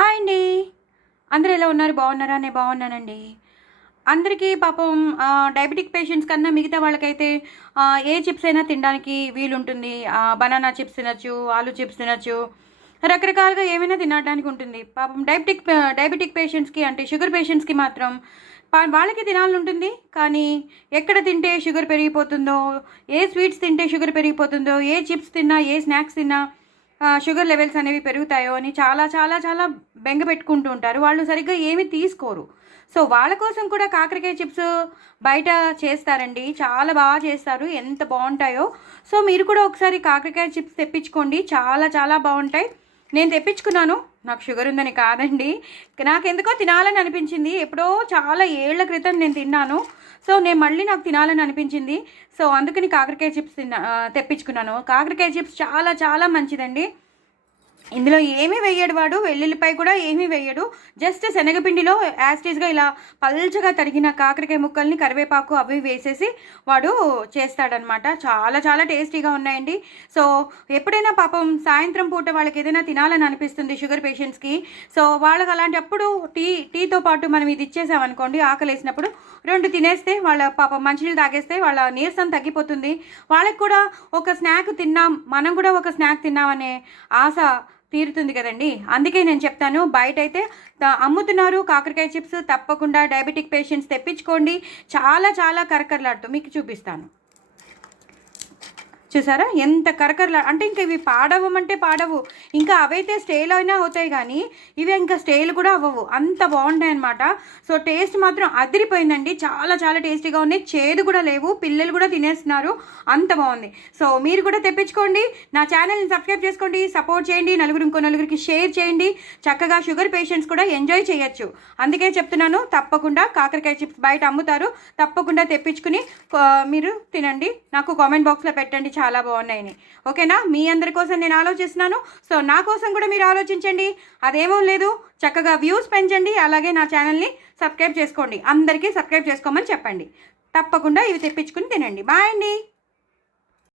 Hi అండి. అందరూ ఎలా ఉన్నారు? బాగున్నారా? నేను బాగున్నానండి. అందరికీ పాపం డయాబెటిక్ పేషెంట్స్ కన్నా మిగతా వాళ్ళకైతే ఏ చిప్స్ అయినా తినడానికి వీలుంటుంది. బనానా చిప్స్ తినొచ్చు, ఆలూ చిప్స్ తినొచ్చు, రకరకాలుగా ఏమైనా తినడానికి ఉంటుంది. పాపం డయాబెటిక్ పేషెంట్స్కి అంటే షుగర్ పేషెంట్స్కి మాత్రం వాళ్ళకి తినాలనుంటుంది. కానీ ఎక్కడ తింటే షుగర్ పెరిగిపోతుందో, ఏ స్వీట్స్ తింటే షుగర్ పెరిగిపోతుందో, ఏ చిప్స్ తిన్నా, ఏ స్నాక్స్ తిన్నా షుగర్ లెవెల్స్ అనేవి పెరుగుతాయో అని చాలా చాలా చాలా బెంగ పెట్టుకుంటూ ఉంటారు. వాళ్ళు సరిగ్గా ఏమీ తీసుకోరు. సో వాళ్ళ కోసం కూడా కాకరకాయ చిప్స్ బయట చేస్తారండి. చాలా బాగా చేస్తారు. ఎంత బాగుంటాయో. సో మీరు కూడా ఒకసారి కాకరకాయ చిప్స్ తెప్పించుకోండి. చాలా చాలా బాగుంటాయి. నేను తెప్పించుకున్నాను. నాకు షుగర్ ఉందని కాదండి. నాకెందుకో తినాలని అనిపించింది. ఎప్పుడో చాలా ఏళ్ల క్రితం నేను తిన్నాను. సో నాకు తినాలని అనిపించింది. సో అందుకని కాకరకాయ చిప్స్ తెప్పించుకున్నాను. కాకరకాయ చిప్స్ చాలా చాలా మంచిదండి. ఇందులో ఏమీ వేయడు వాడు. వెల్లుల్లిపాయ కూడా ఏమీ వేయడు. జస్ట్ శనగపిండిలో యాస్టీస్గా ఇలా పల్చగా తరిగిన కాకరకాయ ముక్కల్ని, కరివేపాకు అవి వేసేసి వాడు చేస్తాడనమాట. చాలా చాలా టేస్టీగా ఉన్నాయండి. సో ఎప్పుడైనా పాపం సాయంత్రం పూట వాళ్ళకి ఏదైనా తినాలని అనిపిస్తుంది షుగర్ పేషెంట్స్కి. సో వాళ్ళకి అలాంటప్పుడు టీతో పాటు మనం ఇది ఇచ్చేసామనుకోండి, ఆకలేసినప్పుడు 2 తినేస్తే వాళ్ళ పాపం మంచినీళ్ళు తాగేస్తే వాళ్ళ నీరసం తగ్గిపోతుంది. వాళ్ళకి కూడా ఒక స్నాక్ తిన్నాం, మనం కూడా ఒక స్నాక్ తిన్నామనే ఆశ తీరుతుంది కదండి. అందుకే నేను చెప్తాను, బయట అయితే అమ్ముతున్నారు కాకరకాయ చిప్స్. తప్పకుండా డయాబెటిక్ పేషెంట్స్ తెప్పించుకోండి. చాలా చాలా కరకరలాడుతూ మీకు చూపిస్తాను. చూసారా ఎంత కరకరలా అంటే ఇంకా ఇవి పాడవమంటే పాడవు. ఇంకా అవైతే స్టేల్ అయినా అవుతాయి, కానీ ఇవి ఇంకా స్టేల్ కూడా అవ్వవు. అంత బాగుంటాయి అనమాట. సో టేస్ట్ మాత్రం అదిరిపోయిందండి. చాలా చాలా టేస్టీగా ఉన్నాయి. చేదు కూడా లేవు. పిల్లలు కూడా తినేస్తున్నారు. అంత బాగుంది. సో మీరు కూడా తెప్పించుకోండి. నా ఛానల్ని సబ్స్క్రైబ్ చేసుకోండి, సపోర్ట్ చేయండి, ఇంకో నలుగురికి షేర్ చేయండి. చక్కగా షుగర్ పేషెంట్స్ కూడా ఎంజాయ్ చేయొచ్చు. అందుకే చెప్తున్నాను, తప్పకుండా కాకరకాయ చిప్స్ బయట అమ్ముతారు. తప్పకుండా తెప్పించుకుని మీరు తినండి. నాకు కామెంట్ బాక్స్లో పెట్టండి చాలా బాగున్నాయని. ఓకేనా? మీ అందరి కోసం నేను ఆలోచిస్తున్నాను. సో నా కోసం కూడా మీరు ఆలోచించండి. అదేమో లేదు, చక్కగా వ్యూస్ పెంచండి. అలాగే నా ఛానల్ని సబ్స్క్రైబ్ చేసుకోండి. అందరికీ సబ్స్క్రైబ్ చేసుకోమని చెప్పండి. తప్పకుండా ఇవి తెప్పించుకుని తినండి. బాయ్ అండి.